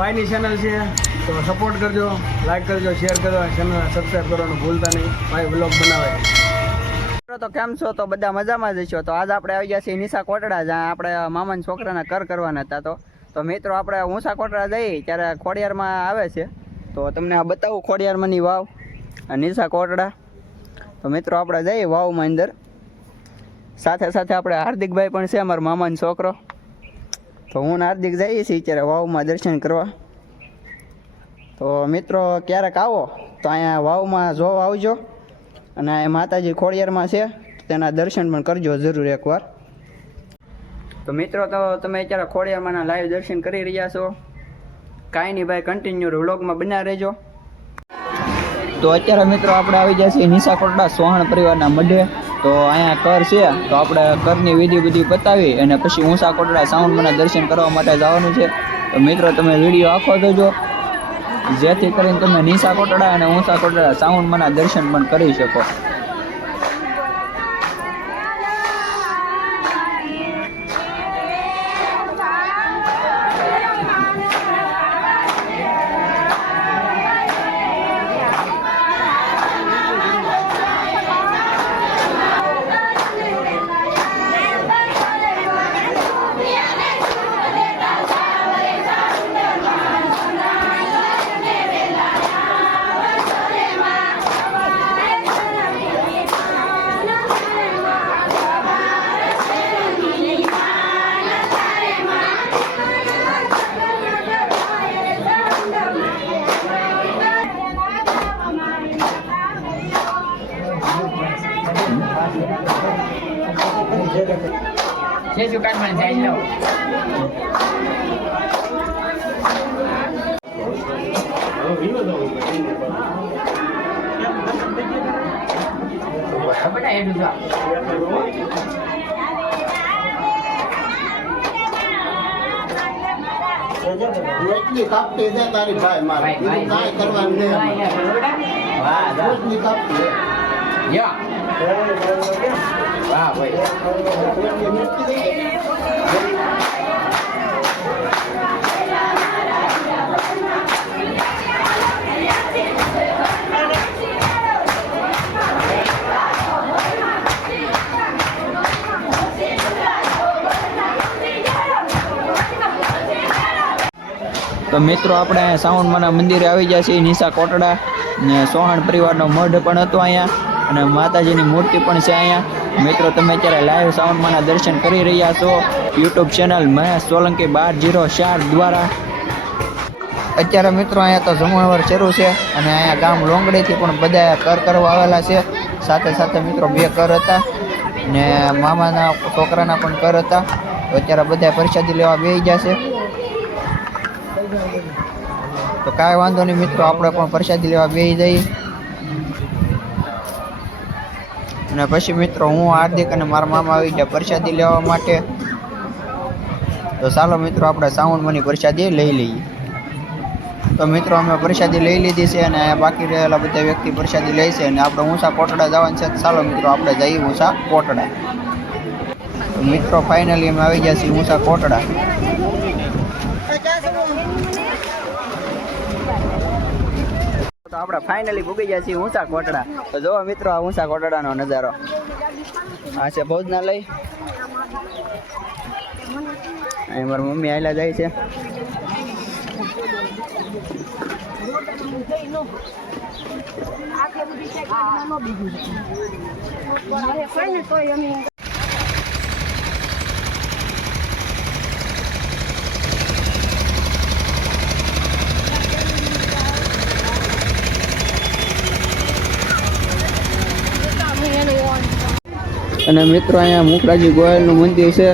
ભાઈની ચેનલ છે તો સપોર્ટ કરજો, લાઈક કરજો, શેર કરજો, ચેનલ સબસ્ક્રાઈબ કરવાનું ભૂલતા નહીં. ભાઈ વ્લોગ બનાવે. તો કેમ છો? તો બધા મજામાં જ છો. તો આજ આપણે આવી ગયા છીએ નિશા કોટડા, જ્યાં આપણે મામાના છોકરાના કર કરવાના હતા. તો મિત્રો આપણે ઊંસા કોટડા જઈએ ત્યારે ખોડિયારમાં આવે છે. તો તમને આ બતાવું ખોડિયારમાંની વાવ, નિશા કોટડા. તો મિત્રો આપણે જઈએ વાવમાં અંદર. સાથે સાથે આપણે હાર્દિકભાઈ પણ છે, અમારા મામાનો છોકરો. તો હું હાર્દિક જઈએ છીએ ત્યારે વાવમાં દર્શન કરવા. તો મિત્રો ક્યારેક આવો તો અહીંયા વાવમાં જોવા આવજો, અને માતાજી ખોડિયારમાં છે તેના દર્શન પણ કરજો જરૂર એકવાર. તો મિત્રો તો તમે અત્યારે ખોડિયારમાંના લાઈવ દર્શન કરી રહ્યા છો. કાંઈ નહીં ભાઈ, કન્ટિન્યુ વ્લોગમાં બન્યા રહેજો. તો અત્યારે મિત્રો આપણે આવી ગયા છીએ નિશા કોટડા સોહણ પરિવારના મઢે. તો અહીંયા કર છે, તો આપણે કરની વિધિ બધી પતાવી અને પછી ઊંસા કોટડા સાઉન્ડમાંના દર્શન કરવા માટે જવાનું છે. તો મિત્રો તમે વિડીયો આખો જોજો, જેથી કરીને તમે નિશા કોટડા અને ઊંસા કોટડા સાઉન્ડમાંના દર્શન પણ કરી શકો. એટલી કાપતી છે તારી ભાઈ મારે કાંઈ કરવાનું નહીં. કાપતી વાહ ભાઈ. તો મિત્રો આપણે સાઉન્ડમાંના મંદિરે આવી ગયા છીએ નિશા કોટડા, ને સોહણ પરિવારનો મઢ પણ હતો અહીંયા, અને માતાજીની મૂર્તિ પણ છે અહીંયા. મિત્રો તમે અત્યારે લાઈવ સાઉન્ડમાંના દર્શન કરી રહ્યા છો યુટ્યુબ ચેનલ મહેશ સોલંકી 1204 દ્વારા. અત્યારે મિત્રો અહીંયા તો જમણવાર શરૂ છે, અને અહીંયા ગામ લોંગડીથી પણ બધા કર કરવા આવેલા છે. સાથે સાથે મિત્રો 2 કર હતા, ને મામાના છોકરાના પણ કર હતા. અત્યારે બધા પ્રસાદી લેવા બેસી ગયા છે. તો કાંઈ વાંધો નહીં મિત્રો, આપણે પણ પ્રસાદી લેવા બેસી જઈએ. અને પછી મિત્રો હું હાર્દિક અને મારા મામા આવી ગયા પ્રસાદી લેવા માટે. તો ચાલો મિત્રો આપણે સાઉન્ડમાંની પ્રસાદી લઈ લઈએ. તો મિત્રો અમે પ્રસાદી લઈ લીધી છે, અને બાકી રહેલા બધા વ્યક્તિ પ્રસાદી લે છે, અને આપણે ઊંસા કોટડા જવાનું છે. ચાલો મિત્રો આપણે જઈએ ઊંસા કોટડા. તો મિત્રો ફાઇનલી અમે આવી ગયા છીએ ઊંસા કોટડા. તો આપણે ફાઇનલી ભૂગી ગયા છીએ ઊંસા કોટડા. તો જોવો મિત્રો આ ઊંસા કોટડાનો નજારો. આ છે ભોજનાલય. અહીં મારી મમ્મી આયલા જાય છે. અને મિત્રો અહીંયા મુખરાજી ગોયલનું મંદિર છે,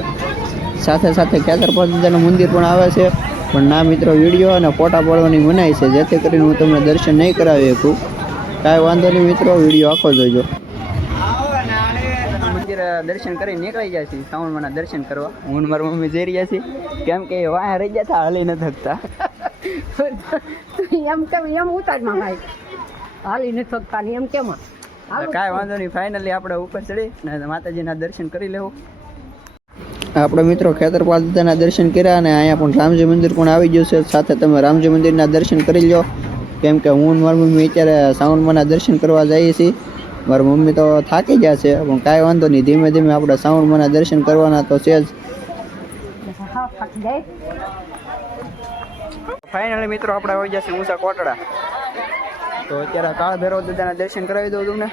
સાથે સાથે ખેતરપાળ દાદાનું મંદિર પણ આવે છે. પણ ના મિત્રો વિડીયો અને ફોટા પાડવાની મનાઈ છે, જેથી કરીને હું તમને દર્શન નહીં કરાવી શકું. કાંઈ વાંધો નહીં મિત્રો, વિડીયો આખો જોજો. મંદિરે દર્શન કરી નીકળી જાય છે સાઉન્ડમાંના દર્શન કરવા. હું મારી મમ્મી જઈ રહ્યા છીએ, કેમ કે વાયા રહી ગયા હતા, હાલી નથી શકતા. એમ કેમ એમ ઉતારમાં ભાઈ હાલી નથી શકતા ને એમ કેમ. કાંઈ વાંધો નહીં, ફાઇનલી આપણે ઉપર ચડી ને માતાજીના દર્શન કરી લેવું. આપણે મિત્રો ખેતરપાલ દાદાના દર્શન કર્યા અને અહીંયા પણ રામજી મંદિર પણ આવી ગયું છે. સાથે તમે રામજી મંદિરના દર્શન કરી લો, કેમ કે હું મારી મમ્મી અત્યારે શ્રાવણમાંના દર્શન કરવા જઈએ છીએ. મારી મમ્મી તો થાકી ગયા છે, પણ કાંઈ વાંધો નહીં, ધીમે ધીમે આપણે શ્રાવણમાંના દર્શન કરવાના તો છે જ. ફાઇનલી મિત્રો આપણે આવી જશે ઊંચા કોટડા. તો અત્યારે કાળ ભૈરવ દાદાના દર્શન કરાવી દઉં તમને.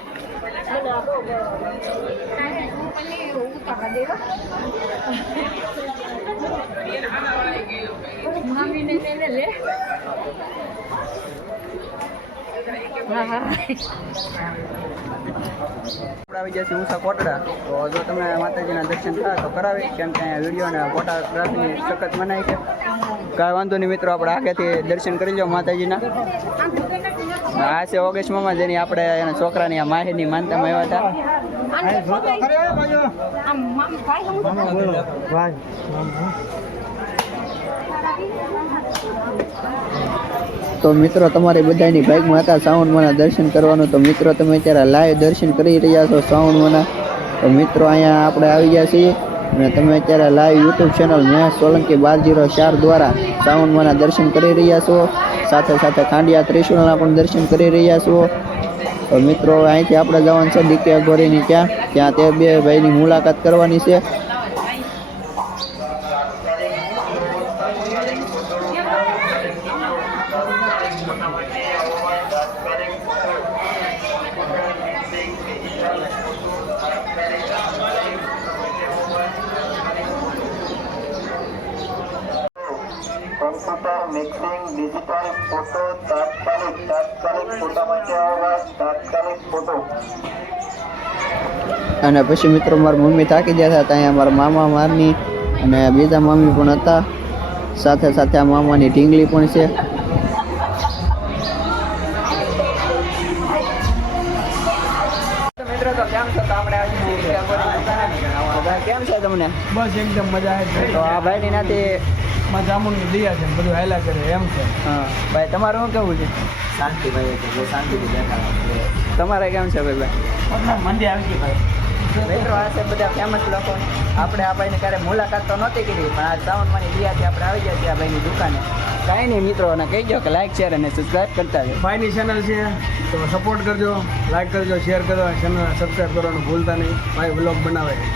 આવી જશે ઊંચા કોટડા. તો જો તમે માતાજીના દર્શન થાય તો કરાવી, કેમ કે અહીંયા વિડીયો અને ફોટોગ્રાફીની સખત મનાય છે. કાંઈ વાંધો નહીં મિત્રો, આપણે આગળથી દર્શન કરી લો માતાજીના. આ છે ઓગસ્ટ મામા, જેની આપણે એના છોકરાની આ માહીની માનતામાં આવ્યા હતા. તો મિત્રો તમારી બધાની બાઇકમાં હતા શ્રાવણમાંના દર્શન કરવાનું. તો મિત્રો તમે અત્યારે લાઈવ દર્શન કરી રહ્યા છો શ્રાવણમાંના. તો મિત્રો અહીંયા આપણે આવી ગયા છીએ અને તમે અત્યારે live YouTube channel Mahesh Solanki 1204 દ્વારા શ્રાવણમાંના દર્શન કરી રહ્યા છો. સાથે સાથે ખાંડિયા ત્રિશુલના પણ દર્શન કરી રહ્યા છો. તો મિત્રો અહીંથી આપણે જવાનું છે ડીકે અઘોરીની ત્યાં તે બે ભાઈની મુલાકાત કરવાની છે. કમ્પ્યુટર મિક્સિંગ ડિજિટલ ફોટો તાત્કાલિક ફોટામાં તાત્કાલિક ફોટો. અને પછી મિત્રો મારી મમ્મી થાકી ગયા હતા, અહીંયા મારા મામા મારની અને બીજા મમ્મી પણ હતા. સાથે સાથે આ મામાની ઢીંગલી પણ છે. મિત્રો તો કેમ છો? તો આપણે કેમ છે તમને? બસ એકદમ મજા આવે છે. તો આ ભાઈની નાથી માં જામુનની દિયા છે, બધું હાયલા કરે એમ છે. હા ભાઈ, તમારું શું કેવું છે? શાંતિ ભાઈ, બહુ શાંતિથી બેઠા. તમારે કેમ છે ભાઈ? મંદિર આવી ગઈ ભાઈ. મિત્રો આ છે બધા ફેમસ લોકો. આપણે આ ભાઈને ક્યારે મુલાકાત તો નહોતી કરી, પણ આ શ્રાવણમાંની દિયાથી આપણે આવી ગયા છીએ આ ભાઈની દુકાને. કાંઈ નહીં મિત્રો, અને કહી દો કે લાઈક શેર અને સબસ્ક્રાઈબ કરતા જાય. ભાઈની ચેનલ છે તો સપોર્ટ કરજો, લાઈક કરજો, શેર કરજો, ચેનલ સબસ્ક્રાઈબ કરવાનું ભૂલતા નહીં. ભાઈ વ્લોગ બનાવે છે.